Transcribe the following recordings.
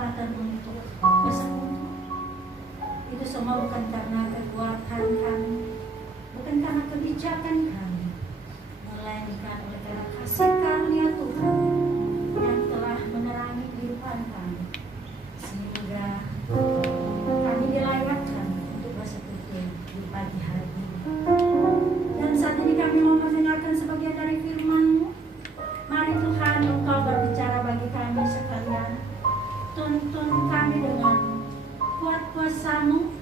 kesempatan untuk bersekutu. Itu semua bukan karena kekuatan kami, bukan karena kebijakan kami, melainkan oleh karena kasih karunia Tuhan yang telah menerangi kehidupan kami, sehingga kami dilayakkan untuk bersekutu di pagi hari ini. Dan saat ini kami mau mendengarkan sebagian dari firman-Mu. Mari Tuhan, Engkau berbicara bagi kami sekalian. Tuntun kami dengan kuat kuasa-Mu,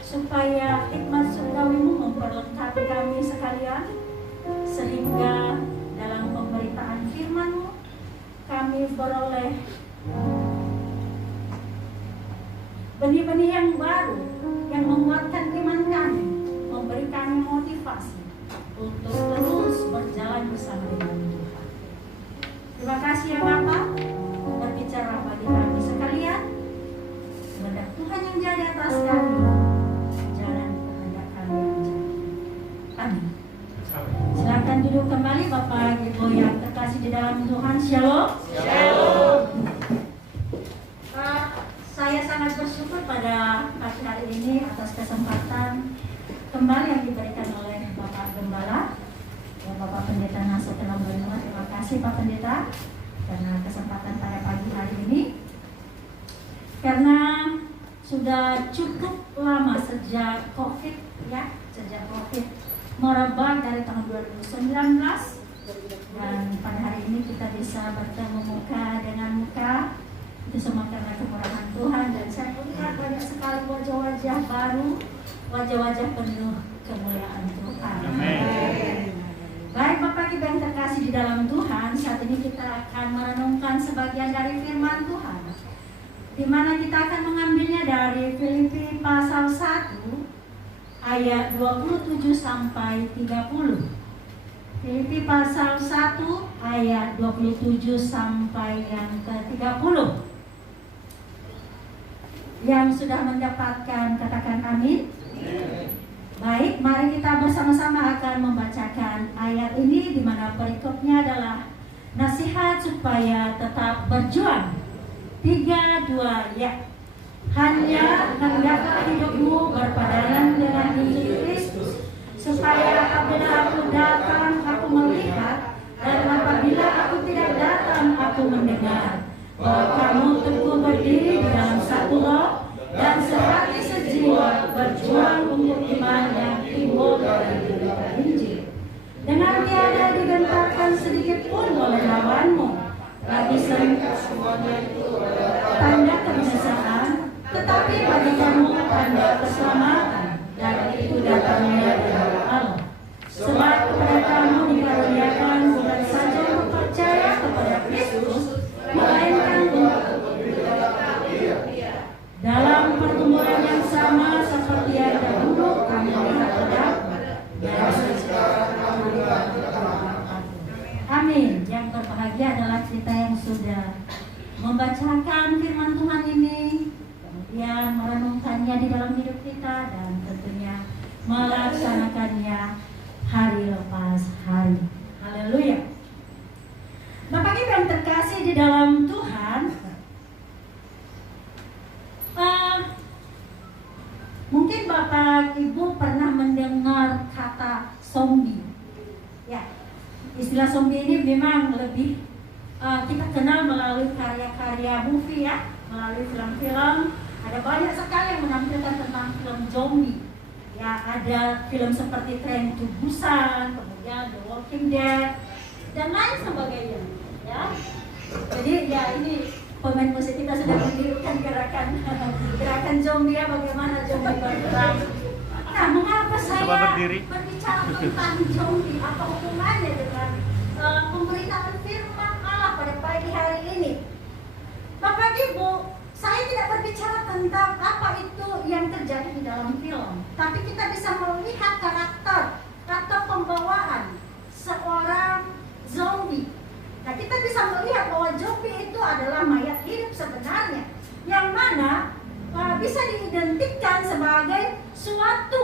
supaya hikmat surgawi-Mu memperlengkapi kami sekalian, sehingga dalam pemberitaan firman-Mu kami beroleh benih-benih yang baru yang menguatkan iman kami, memberi kami motivasi untuk terus berjalan bersama dengan Tuhan. Terima kasih ya Bapak, berbicara bagi kami sekalian. Kehendak Tuhan yang jadi atas kami, jalan kehendak kami yang jadi. Amin. Silakan duduk kembali Bapak Ibu yang terkasih di dalam Tuhan. Shalom. Shalom. Saya sangat bersyukur pada pagi hari ini atas kesempatan kembali yang diberikan oleh Bapak Gembala dan Bapak Pendeta Nasir Tenang Benua. Terima kasih Pak Pendeta karena kesempatan pada pagi hari ini. Karena sudah cukup lama sejak COVID merebak dari tahun 2019, dan pada hari ini kita bisa bertemu muka dengan muka. Itu semua karena kemurahan Tuhan, dan saya melihat banyak sekali wajah-wajah baru, wajah-wajah penuh kemuliaan Tuhan. Amin. Baik Bapak Ibu yang terkasih di dalam Tuhan, saat ini kita akan merenungkan sebagian dari firman Tuhan, di mana kita akan mengambilnya dari Filipi pasal 1 ayat 27 sampai 30. Filipi pasal 1 ayat 27 sampai yang ke-30. Yang sudah mendapatkan katakan amin. Baik, mari kita bersama-sama akan membacakan ayat ini, di mana perikopnya adalah nasihat supaya tetap berjuang. 3, 2, ya. Hanya hendaklah hidupmu berpadanan dengan Injil Kristus, supaya apabila aku datang aku melihat, dan apabila aku tidak datang aku mendengar, bahwa kamu teguh berdiri di dalam satu roh dan sehati sejiwa berjuang untuk iman yang timbul dari berita Injil, dengan tiada digentarkan sedikit pun oleh lawanmu, bagi semuanya itu tanda kebinasaan, tetapi bagi kamu tanda keselamatan, dan itu datangnya dari Allah. Sebab kepada kamu dikaruniakan bukan saja untuk percaya kepada Kristus, melainkan dalam pertumbuhan yang sama seperti yang dahulu kami lihat dan sekarang kami lihat. Amin. Yang berbahagia adalah kita yang sudah membacakan firman Tuhan ini, kemudian merenungkannya di dalam hidup kita, dan tentunya melaksanakannya hari lepas hari. Haleluya. Bapak Ibu yang terkasih di dalam Tuhan, mungkin Bapak Ibu pernah mendengar kata zombie. Ya, istilah zombie ini memang lebih kita kenal melalui karya-karya movie ya, melalui film-film. Ada banyak sekali yang menampilkan tentang film zombie. Ya, ada film seperti Train to Busan, kemudian The Walking Dead, dan lain sebagainya. Ya, jadi ya ini pemain musik kita sudah menirukan gerakan zombie ya, bagaimana zombie berperang. Nah, mengapa saya berbicara tentang zombie? Apa hubungannya dengan pemberitaan firman Allah pada pagi hari ini? Bapak Ibu, saya tidak berbicara tentang apa itu yang terjadi di dalam film, tapi kita bisa melihat karakter atau pembawaan seorang zombie. Nah, kita bisa melihat bahwa zombie itu adalah mayat hidup sebenarnya, yang mana bisa diidentikan sebagai suatu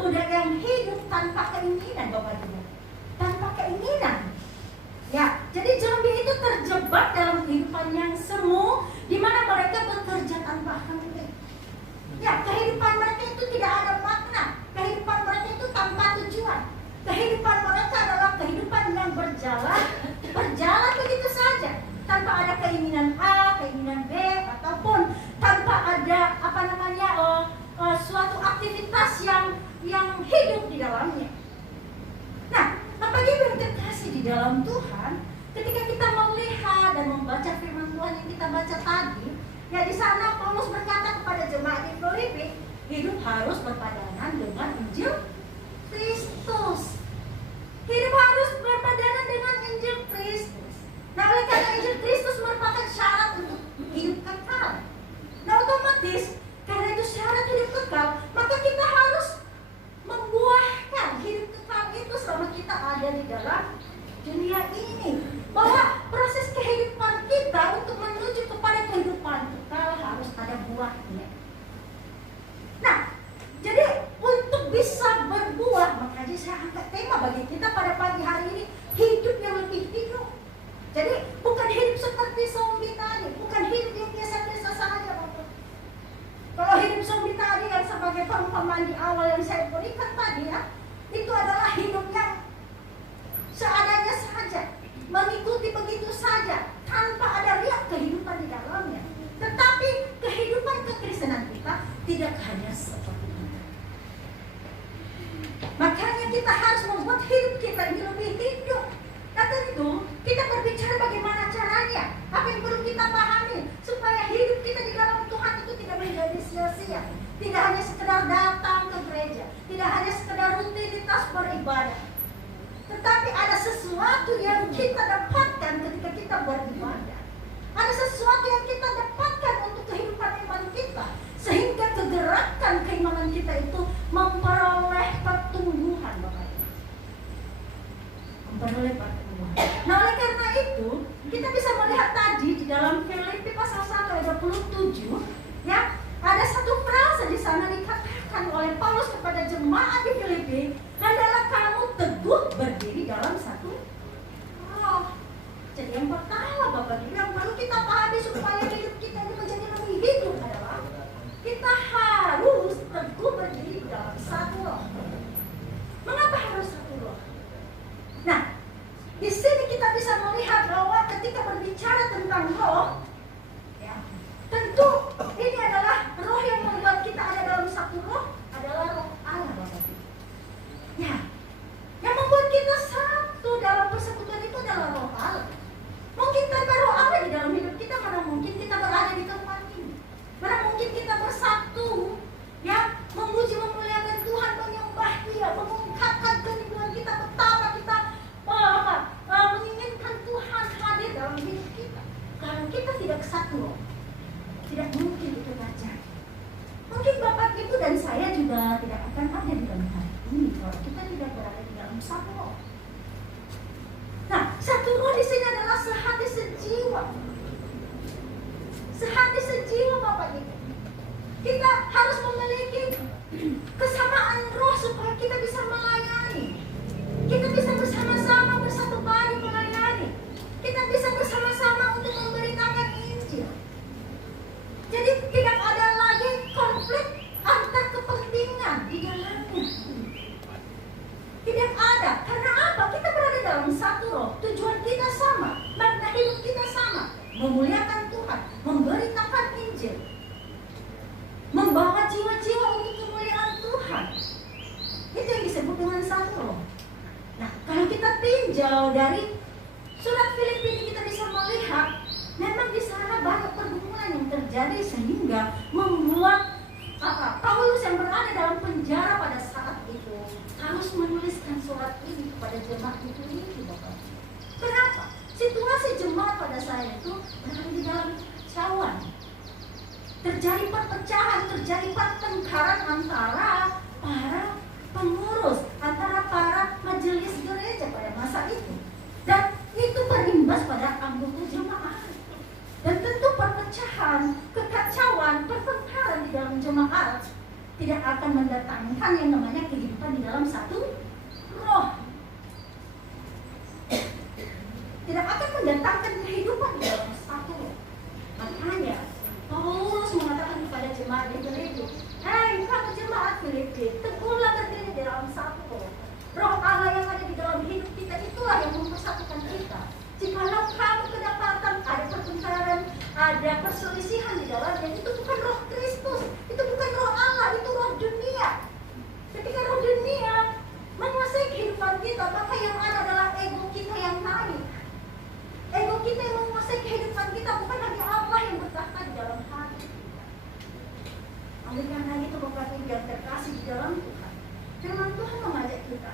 budak yang hidup tanpa keinginan, Bapak Ibu, tanpa keinginan. Ya, jadi zombie itu terjebak dalam kehidupan yang semu, pahami. Ya, kehidupan mereka itu tidak ada makna. Kehidupan mereka itu tanpa tujuan. Kehidupan mereka adalah kehidupan yang berjalan begitu saja, tanpa ada keinginan A, keinginan B, ataupun tanpa ada suatu aktivitas yang hidup di dalamnya. Nah, Bapak Ibu yang terkasih di dalam Tuhan, ketika kita melihat dan membaca firman Tuhan yang kita baca tadi, ya di sana Paulus berkata kepada jemaat di Filipi, hidup harus berpadanan dengan Injil Kristus. Hidup harus berpadanan dengan Injil Kristus. Nah, oleh karena Injil Kristus merupakan syarat untuk hidup kekal. Nah, otomatis karena itu syarat hidup kekal, maka kita harus membuahkan hidup kekal itu selama kita ada di dalam dunia ini. Bahwa proses kehidupan kita untuk menuju kepada kehidupan kekal harus ada buahnya. Nah, jadi untuk bisa berbuah, makanya saya angkat tema bagi kita pada pagi hari ini, hidup yang lebih hidup. Jadi bukan hidup seperti zombie tadi, bukan hidup yang biasa-biasa saja, Bapak. Kalau hidup zombie tadi yang sebagai perumpamaan di awal yang saya berikan tadi ya, itu adalah hidup yang seadanya saja, mengikuti begitu saja, tanpa ada riak kehidupan di dalamnya. Tetapi kehidupan kekristenan kita tidak hanya seperti itu. Makanya kita harus membuat hidup kita ini lebih hidup. Nah tentu kita berbicara bagaimana caranya, apa yang perlu kita pahami supaya hidup kita di dalam Tuhan itu tidak menjadi sia-sia. Tidak hanya sekedar datang ke gereja, tidak hanya sekedar rutinitas beribadah, tetapi ada sesuatu yang kita dapatkan ketika kita beribadah. Ada sesuatu yang kita dapatkan untuk kehidupan iman kita, sehingga kegerakan keimanan kita itu memperoleh pertumbuhan, Bapak Ibu. Memperoleh pertumbuhan. Nah, oleh karena itu, kita bisa melihat tadi di dalam Filipi pasal 1 ayat 27, ya, ada satu frase di sana dikatakan oleh Paulus kepada jemaat di Filipi, hendaklah kamu teguh berdiri dalam satu roh. Jadi yang pertama, Bapak Ibu, yang perlu kita pahami supaya hidup kita ini menjadi lebih hidup adalah kita harus teguh berdiri dalam satu roh. Mengapa harus satu roh? Nah, di sini kita bisa melihat bahwa ketika berbicara tentang roh, ya, tentu ini adalah roh yang membuat kita ada dalam satu roh, adalah roh Allah, Bapak Ibu. Ya, yang membuat kita satu dalam persekutuan itu adalah roh Allah. Mungkin tanpa roh Allah di dalam hidup kita, mana mungkin kita berada di tempat ini, mana mungkin kita bersatu, ya, memuji memuliakan Tuhan, menyembah Dia, mengungkapkan kerinduan kita, betapa kita menginginkan Tuhan hadir dalam hidup kita. Kalau kita tidak satu roh, tidak mungkin itu terjadi. Mungkin Bapak Ibu dan saya juga tidak akan ada di dalam hari ini kalau kita tidak berada di dalam satu roh. Nah, satu roh di sini adalah sehati sejiwa. Sehati sejiwa, Bapak Ibu. Kita harus memiliki kesamaan roh supaya kita bisa melayani. Kita bisa bersama-sama bersatu padu melayani. Kita bisa bersama-sama untuk memberitakan Injil. Jadi tidak ada lagi konflik antar kepentingan di dalamnya. Tidak ada. Karena apa? Kita berada dalam satu roh. Tujuan kita sama, makna hidup kita sama. Memuliakan Tuhan, memberitakan Injil, membawa jiwa-jiwa untuk kemuliaan Tuhan. Itu yang disebut dengan satu roh. Nah, kalau kita tinjau dari surat Filipi ini, kita bisa melihat memang di sana banyak pergumulan yang terjadi sehingga membuat Paulus yang berada dalam penjara pada saat itu harus menuliskan surat ini kepada jemaat itu Bapak. Kenapa? Situasi jemaat pada saat itu berada di dalam kekacauan. Terjadi perpecahan, terjadi pertengkaran antara para pengurus, antara para majelis gereja pada masa itu. Dan itu berimbas pada anggota jemaat. Dan tentu perpecahan, kekacauan, pertengkaran di dalam jemaat tidak akan mendatangkan yang namanya kehidupan di dalam satu roh. Tidak akan mendatangkan kehidupan di dalam satu roh. Makanya Paulus mengatakan jemaat di Filipi. Hei, kamu jemaat Filipi, teguhlah berdiri di dalam satu. Roh Allah yang ada di dalam hidup kita itulah yang mempersatukan kita. Jikalau kamu kedapatan ada pertengkaran, ada perselisihan di dalamnya, itu bukan roh Kristus, itu bukan roh Allah, itu roh dunia. Ketika roh dunia menguasai kehidupan kita, maka yang ada adalah ego kita yang naik. Ego kita yang menguasai kehidupan kita, bukan hanya Allah yang bertahta di dalam hati. Oleh karena itu, Bapak Ibu yang terkasih di dalam Tuhan, firman Tuhan mengajak kita,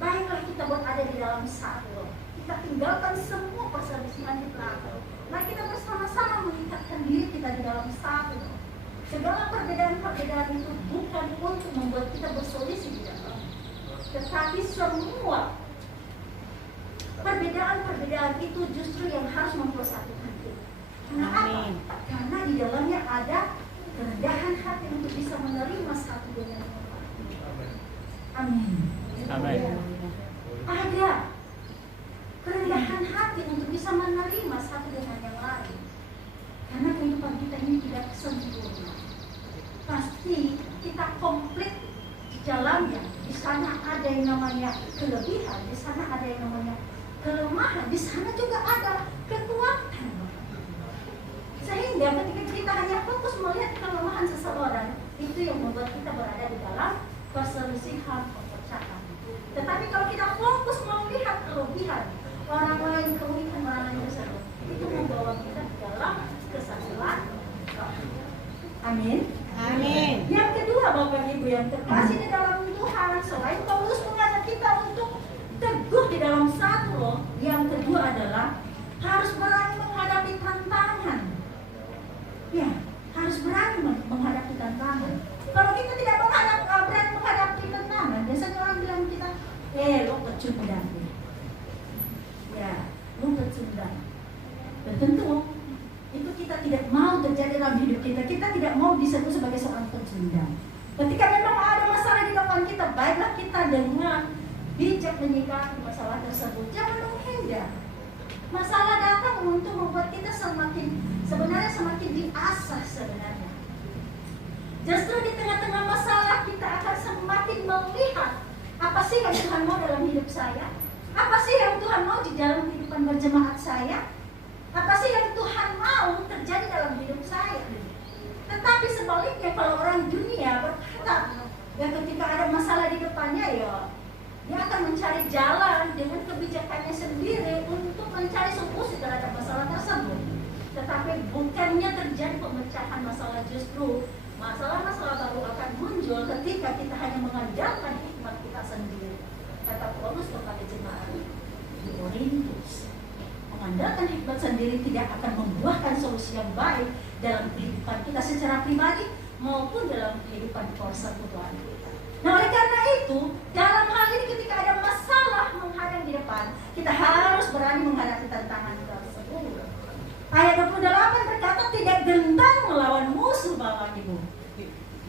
baiklah kita berada di dalam satu. Kita tinggalkan semua perselisihan di belakang. Mari kita bersama-sama mengikatkan diri kita di dalam satu. Segala perbedaan-perbedaan itu bukan untuk membuat kita berselisih di dalam, tetapi semua perbedaan-perbedaan itu justru yang harus mempersatukan kita. Kenapa? Karena di dalamnya ada kerendahan hati untuk bisa menerima satu dengan yang lain. Amin. Amin. Ada kerendahan hati untuk bisa menerima satu dengan yang lain. Karena kehidupan kita ini tidak sempurna. Pasti kita komplit di dalamnya. Di sana ada yang namanya kelebihan, di sana ada yang namanya kelemahan, di sana juga ada kekuatan. Sehingga ketika kita hanya fokus melihat kelemahan seseorang, itu yang membuat kita berada di dalam perselisihan, perpecahan. Tetapi kalau kita fokus melihat kelebihan orang lain, keunikan orang lain tersebut, itu membawa kita ke dalam kesatuan. Amin. Amin. Yang kedua, Bapak Ibu yang terkasih di dalam Tuhan, selain Paulus mengajak kita untuk teguh di dalam satu loh, yang kedua adalah harus berani menghadapi tantangan. Ya, harus berani menghadapi tantangan. Kalau kita tidak berani menghadapi tantangan, biasanya orang bilang kita, lo pecundang. Ya, lo pecundang. Dan tentu itu kita tidak mau terjadi dalam hidup kita. Kita tidak mau disebut sebagai seorang pecundang. Ketika memang ada masalah di depan kita, baiklah kita dengan bijak menyikapi masalah tersebut. Jangan menghindar. Masalah datang untuk membuat kita semakin diasah sebenarnya. Justru di tengah-tengah masalah kita akan semakin melihat apa sih yang Tuhan mau dalam hidup saya? Apa sih yang Tuhan mau di dalam kehidupan berjemaat saya? Apa sih yang Tuhan mau terjadi dalam hidup saya? Tetapi sebaliknya kalau orang dunia berkata, ya ketika ada masalah di depannya ya dia akan mencari jalan dengan kebijakannya sendiri untuk mencari solusi terhadap masalah tersebut. Tetapi bukannya terjadi pemecahan masalah, justru masalah-masalah baru akan muncul ketika kita hanya mengandalkan hikmat kita sendiri. Kata Paulus kepada jemaat di Korintus, mengandalkan hikmat sendiri tidak akan membuahkan solusi yang baik dalam kehidupan kita secara pribadi maupun dalam kehidupan persekutuan kita. Nah, oleh karena itu, dalam hal ini ketika ada masalah menghadang di depan, kita harus berani menghadapi tantangan tersebut. Ayat 28 berkata, tidak gentar melawan musuh, Bapak Ibu.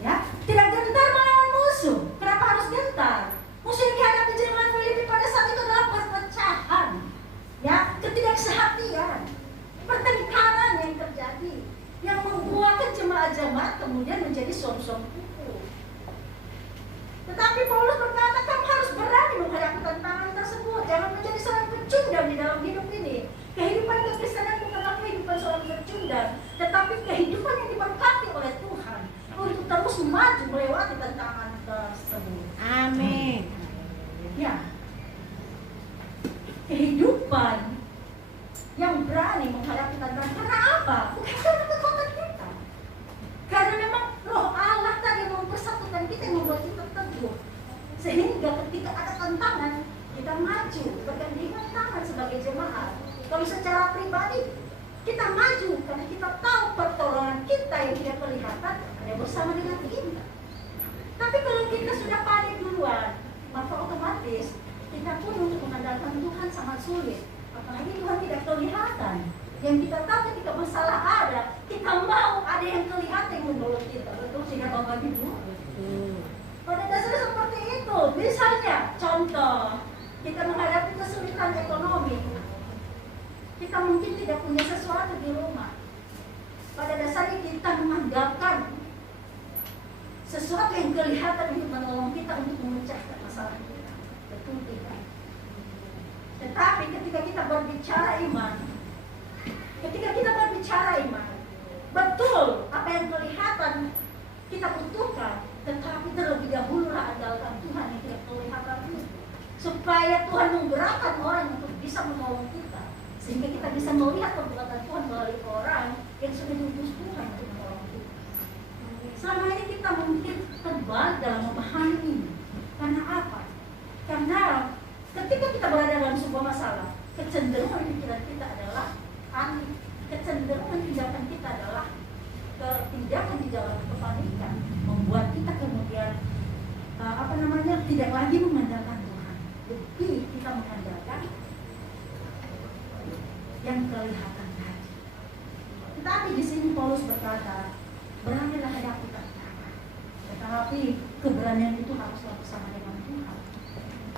Ya, tidak gentar melawan musuh. Kenapa harus gentar? Musuh yang dihadapi jemaat Filipi pada saat itu adalah perpecahan, ya, ketidaksehatian, pertengkaran yang terjadi, yang membuatkan jemaat-jemaat kemudian menjadi som-som kuku. Tetapi Paulus berkata, kamu harus berani menghadapi tantangan tersebut. Jangan menjadi seorang pecundang di dalam hidup ini. Kehidupan kekristenan bukanlah kehidupan seorang pecundang, tetapi kehidupan yang diberkati oleh Tuhan untuk terus maju melewati tantangan tersebut. Amin. Ya, kehidupan yang berani menghadapi tantangan. Karena apa? Bukan karena kekuatan kita. Karena memang Roh Allah tadi mempersatukan kita, yang membuat kita teguh. Sehingga ketika ada tantangan, kita maju bergandengan tangan sebagai jemaat. Kalau secara pribadi kita maju karena kita tahu pertolongan kita yang tidak kelihatan ada bersama dengan kita. Tapi kalau kita sudah panik duluan, maka otomatis kita pun untuk mengandalkan Tuhan sangat sulit. Apalagi Tuhan tidak kelihatan. Yang kita tahu ketika masalah ada, kita mau ada yang kelihatan yang menolong kita. Betul tidak Bapak Ibu? Pada dasarnya seperti itu. Misalnya, contoh, kita menghadapi kesulitan ekonomi. Kita mungkin tidak punya sesuatu di rumah. Pada dasarnya kita mengandalkan sesuatu yang kelihatan untuk menolong kita untuk memecahkan masalah kita. Betul tidak? Tetapi ketika kita berbicara iman, betul apa yang kelihatan kita butuhkan, tetapi terlebih dahulu andalkan Tuhan yang tidak kelihatan itu, supaya Tuhan menggerakkan orang untuk bisa menolong kita, sehingga kita bisa melihat perbuatan Tuhan melalui orang yang sudah diutus Tuhan untuk menolong kita. Selama ini kita mungkin terbalik dalam memahami ini. Karena apa? Karena ketika kita berada dalam sebuah masalah, kecenderungan pikiran kita adalah panik, kecenderungan tindakan kita adalah tindakan di dalam kepanikan, membuat kita kemudian tidak lagi mengandalkan Tuhan, lebih kita mengandalkan yang kelihatan tadi. Tetapi di sini Paulus berkata, beranilah hadapi tantangan, tetapi keberanian itu haruslah bersama dengan Tuhan.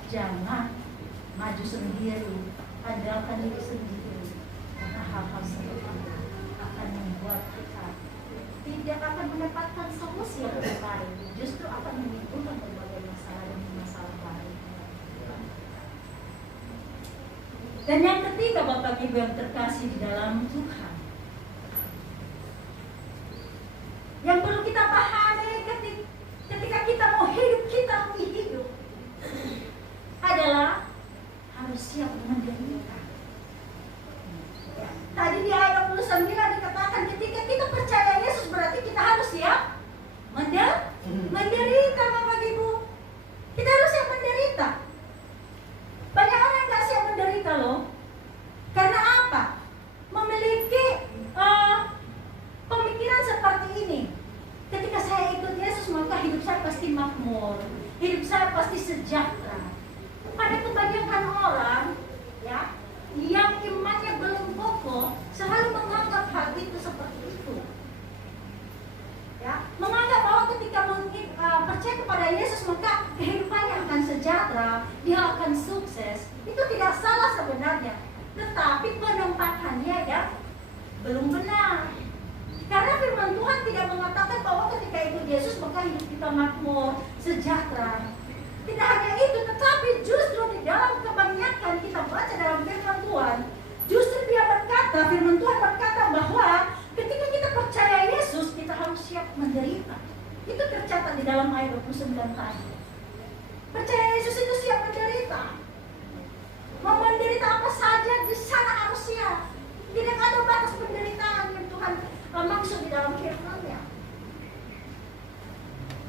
Jangan maju sendiri, andalkan diri sendiri, karena hal-hal seperti akan membuat kita tidak akan mendapatkan solusi yang terbaik, justru akan menimbulkan berbagai masalah dan masalah baru. Dan yang ketiga, Bapak Ibu yang terkasih di dalam Tuhan, yang perlu kita pahami ketika kita mau hidup, kita adalah harus siap menderita. Tadi di ayat 29 dikatakan ketika kita percaya Yesus berarti kita harus siap menderita, Bapak Ibu. Kita harus siap menderita. Banyak orang yang gak siap menderita loh. Karena apa? Memiliki pemikiran seperti ini. Ketika saya ikut Yesus maka hidup saya pasti makmur, hidup saya pasti sejahtera. Pada kebanyakan orang ya, yang imannya belum kokoh selalu menganggap hal itu seperti itu. Ya, menganggap bahwa ketika percaya kepada Yesus maka kehidupannya akan sejahtera, dia akan sukses. Itu tidak salah sebenarnya, tetapi penempatannya ya belum benar. Karena firman Tuhan tidak mengatakan bahwa ketika ikut Yesus maka hidup kita makmur, sejahtera. Tidak hanya itu, tetapi justru di dalam kebanyakan kita baca dalam firman Tuhan, justru dia berkata, firman Tuhan berkata bahwa ketika kita percaya Yesus, kita harus siap menderita. Itu tercatat di dalam ayat 29 tadi. Percaya Yesus itu siap menderita. Mau menderita apa saja di sana harus siap. Tidak ada batas penderitaan yang Tuhan maksud di dalam firman-Nya.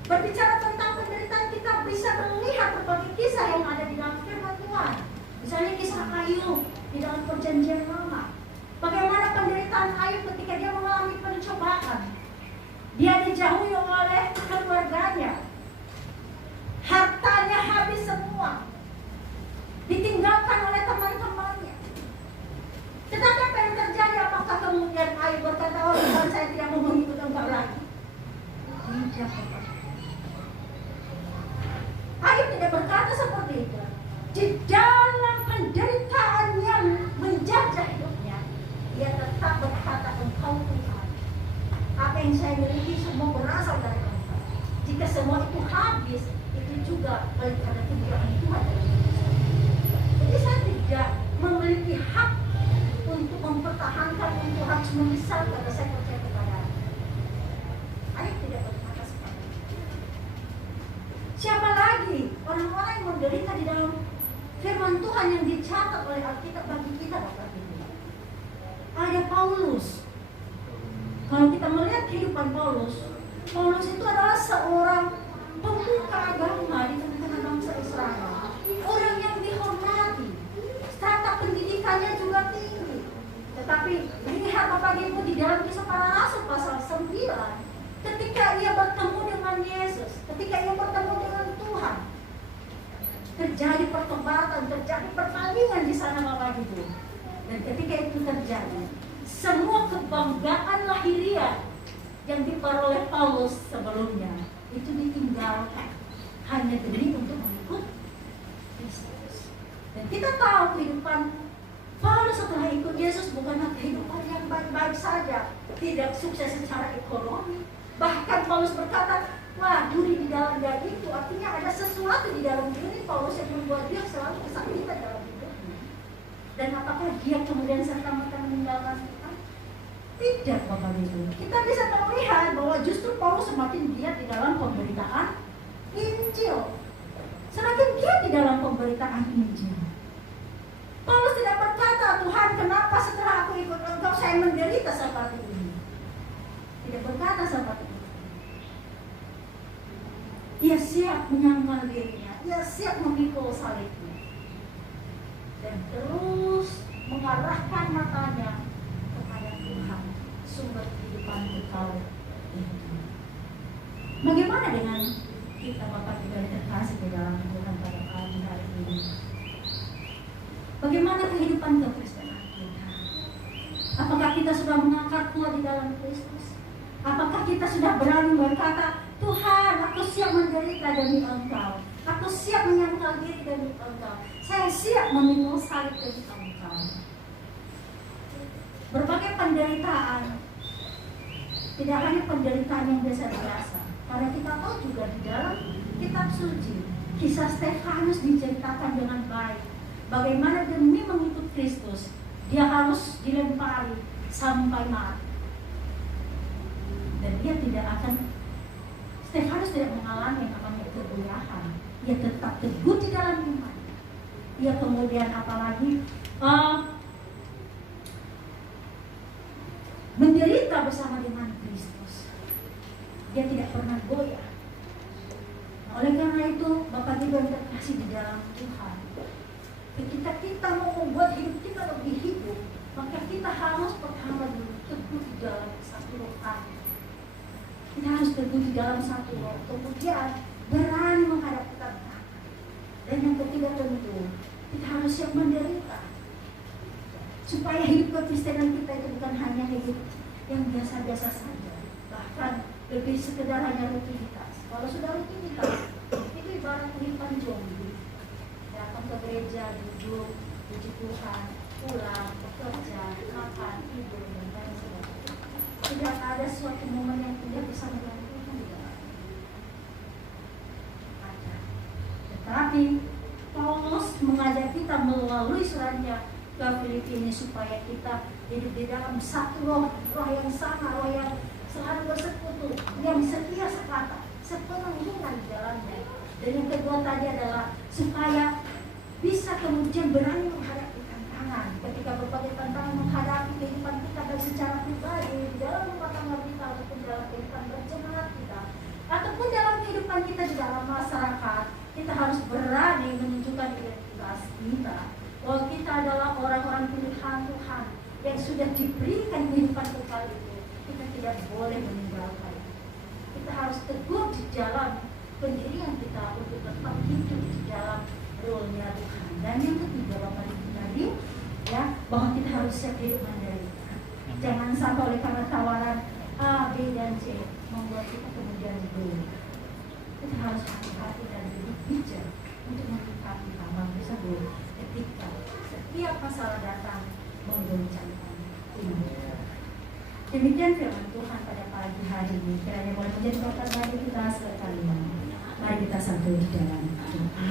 Berbicara tentang penderitaan, kita bisa melihat berbagai kisah yang ada di dalam firman Tuhan. Misalnya kisah Ayub di dalam perjanjian lama. Bagaimana penderitaan Ayub ketika dia mengalami pencobaan. Dia dijauhi oleh keluarganya. Hartanya habis semua. Ditinggalkan oleh teman-temannya. Tetapi apa yang terjadi? Apakah kemudian Ayub berkata, oh Tuhan, saya tidak mau mengikut Engkau lagi? Tidak. Ayub tidak berkata seperti itu. Di dalam penderitaan yang menjajah hidupnya, dia tetap berkata, Engkau Tuhan. Apa yang saya miliki semua berasal dari Engkau. Jika semua itu habis, itu juga balik pada kebijakan Tuhan. Jadi saya tidak memiliki hak untuk mempertahankan, untuk harus memisah karena saya percaya kepada Allah. Ayub tidak berkata seperti itu. Siapa lagi orang-orang yang menderita di dalam firman Tuhan yang dicatat oleh Alkitab bagi kita, Bapak Ibu? Ada Paulus. Kalau kita melihat kehidupan Paulus itu adalah seorang pemuka agama di tengah-tengah bangsa Israel. Orang yang dihormati, strata pendidikannya juga tinggi. Tetapi lihat Bapak Ibu di dalam Kisah Para Rasul pasal 9, ketika ia bertemu dengan Yesus, ketika ia bertemu dengan Tuhan, terjadi pertobatan, terjadi pertandingan di sana Bapak Ibu. Dan ketika itu terjadi, semua kebanggaan lahiriah yang diperoleh Paulus sebelumnya itu ditinggalkan hanya demi untuk mengikut Kristus. Dan kita tahu kehidupan Paulus setelah ikut Yesus bukanlah kehidupan yang baik-baik saja, tidak sukses secara ekonomi, Bahkan Paulus berkata, wah, duri di dalam daging itu artinya ada sesuatu di dalam diri Paulus yang membuat dia selalu kesakitan dalam hidupnya. Dan apakah dia kemudian serta-merta meninggalkan Tuhan? Tidak, Bapak Ibu. Kita bisa melihat bahwa justru Paulus semakin giat di dalam pemberitaan Injil. Semakin giat di dalam pemberitaan Injil. Paulus tidak berkata, Tuhan, kenapa setelah aku ikut Engkau saya menderita seperti ini? Tidak berkata seperti itu. Ia siap menyangkal dirinya, ia siap memikul salibnya, dan terus mengarahkan matanya kepada Tuhan, sumber kehidupan kekal itu. Bagaimana dengan kita, Bapak Ibu yang terkasih di dalam Tuhan pada pagi hari ini? Bagaimana kehidupan kekristenan kita? Apakah kita sudah mengangkat kuat di dalam Kristus? Apakah kita sudah berani berkata, Tuhan, aku siap menderita demi Engkau. Aku siap menyangkal diri demi Engkau. Saya siap memikul salib demi Engkau. Berbagai penderitaan, tidak hanya penderitaan yang biasa-biasa. Karena kita tahu juga di dalam kitab suci, kisah Stefanus diceritakan dengan baik. Bagaimana demi mengikut Kristus, dia harus dilempari sampai mati. Dan dia tidak akan, Stefanus tidak mengalami yang namanya kegoyahan. Ia tetap teguh di dalam iman. Ia kemudian apalagi menderita bersama dengan Kristus. Dia tidak pernah goyah. Oleh karena itu, Bapak Ibu yang terkasih di dalam Tuhan, ketika kita mau membuat hidup kita lebih hidup, maka kita harus pertama dulu teguh di dalam satu rohani. Kita harus teguh di dalam satu roh, kemudian berani menghadapi tantangan. Dan yang ketiga tentu, kita harus siap menderita. Supaya hidup kekristenan kita itu bukan hanya hidup yang biasa-biasa saja, bahkan lebih sekedar hanya rutinitas. Kalau sudah rutinitas, itu ibarat kehidupan zombie. Datang ke gereja, duduk, puji Tuhan, pulang, bekerja, makan, tidur, dan lain sebagainya. Tidak ada suatu momen yang tidak bisa membantu di dalam. Ada. Tetapi Paulus mengajak kita melalui suratnya ke Filipi ini supaya kita hidup di dalam satu roh, roh yang sama, roh yang selalu bersekutu, yang setia sekata, sepenuhnya di dalamnya. Dan yang kedua tadi adalah supaya bisa kemudian berani menghadapi tantangan. Ketika berbagai tantangan menghadapi kehidupan kita baik secara pribadi, di dalam rumah tangga kita, ataupun dalam kehidupan berjemaat kita, ataupun dalam kehidupan kita di dalam masyarakat, kita harus berani menunjukkan identitas kita, bahwa kita adalah orang-orang pilihan Tuhan yang sudah diberikan kehidupan kekal itu. Kita tidak boleh meninggalkan. Kita harus teguh di dalam pendirian kita untuk tetap hidup di dalam role-nya Tuhan. Dan yang ketiga, Bapak Ibu tadi, ya, bahwa kita harus siap hidup menderita. Jangan sampai oleh karena tawaran A, B, dan C membuat kita kemudian dulu. Kita harus hati-hati dan lebih bijak untuk menyikapi hal tersebut ketika setiap masalah datang menggoncangkan iman. Demikian firman Tuhan pada pagi hari ini. Kiranya boleh menjadi berkat bagi kita sekalian. Mari kita satu di dalam doa.